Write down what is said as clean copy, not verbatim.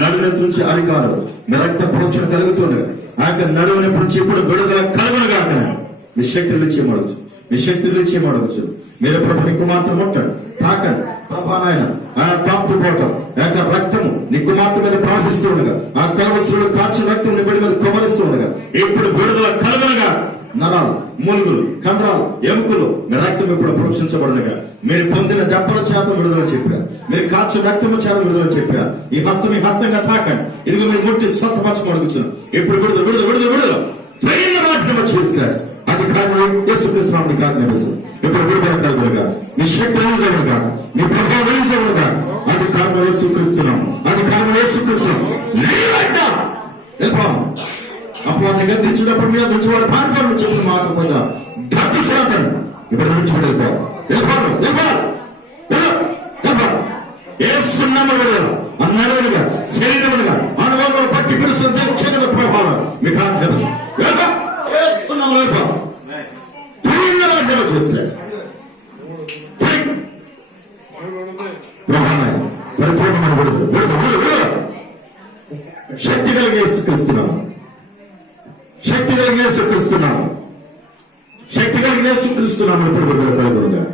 నడునెత్తి నుంచి అరికాలు మీ రక్త ప్రోక్షణ కలుగుతుండగా ఆ యొక్క నడువుని నుంచి ఇప్పుడు విడుదల కలుగునుగాక. మీ శక్తులు ఇచ్చేమడవచ్చు, మీ శక్తులు ఇచ్చేమడవచ్చు. మీరు ప్రభు కుమార్తె ముట్టండి, తాకండి ప్రభా. నాయన ఆయన తాపుపోవటం ఆ యొక్క రక్తము నీ కుమార్తె మీద ప్రవహిస్తూ ఉండగా, ఆ కలవసులు కాచి రక్తం నీ బిడ్డ మీద కొమరిస్తూ ఉండగా ఇప్పుడు విడుదల కలుగునుగా. నరాలు, మూలుగులు, కండరాలు, ఎముకలు మీ రక్తం ఇప్పుడు ప్రోక్షించబడునుగా. మీరు పొందిన దెబ్బల చేత విడుదల చెప్పారు, మీరు కాచు రక్తము చేత విడుదల చెప్పారు. ఈ హస్తం ఈ హస్తంగా తాకండి. ఇదిగో మీరు ముట్టి స్వస్థపరచమడుగుతున్నాం. ఇప్పుడు విడుదల విడుదల విడుదల విడుదల చేసుకురాచ్చు. అది కారణం యేసుక్రీస్తునామమున కారణం. ఇప్పుడు విడుదల కలుగునుగా, నీ శక్తి రిలీజ్ అవునుగా, నీ ప్రభావం రిలీజ్ అవునుగా. అది కారణం యేసుక్రీస్తునామం, అది కారణం యేసుక్రీస్తునామం. వెళ్ళిపోం అపవాదిని గద్దించినప్పుడు మీద తెచ్చేవాడు పారిపోవడం చెప్పిన మాట పొంద గద్దిస్తాను. ఇప్పుడు విడిచిపెట్టి వెళ్ళిపోవాలి, వెళ్ళిపోవాలి, వెళ్ళిపోవాలి, వెళ్ళిపోవాలి. ఏసునామమున విడుదల అన్నడుగా శరీరముగా అనుభవం పట్టి పిలుస్తుంది చక్కని ప్రభావం మీకు పరిపూర్ణమైన విడుదల విడుదల. శక్తి కలిగి యేసుక్రీస్తున్నాము, శక్తి కలిగి యేసుక్రీస్తున్నాము, శక్తి కలిగి యేసుక్రీస్తున్నాము. ఇప్పుడు విడుదల కలుగునుగా.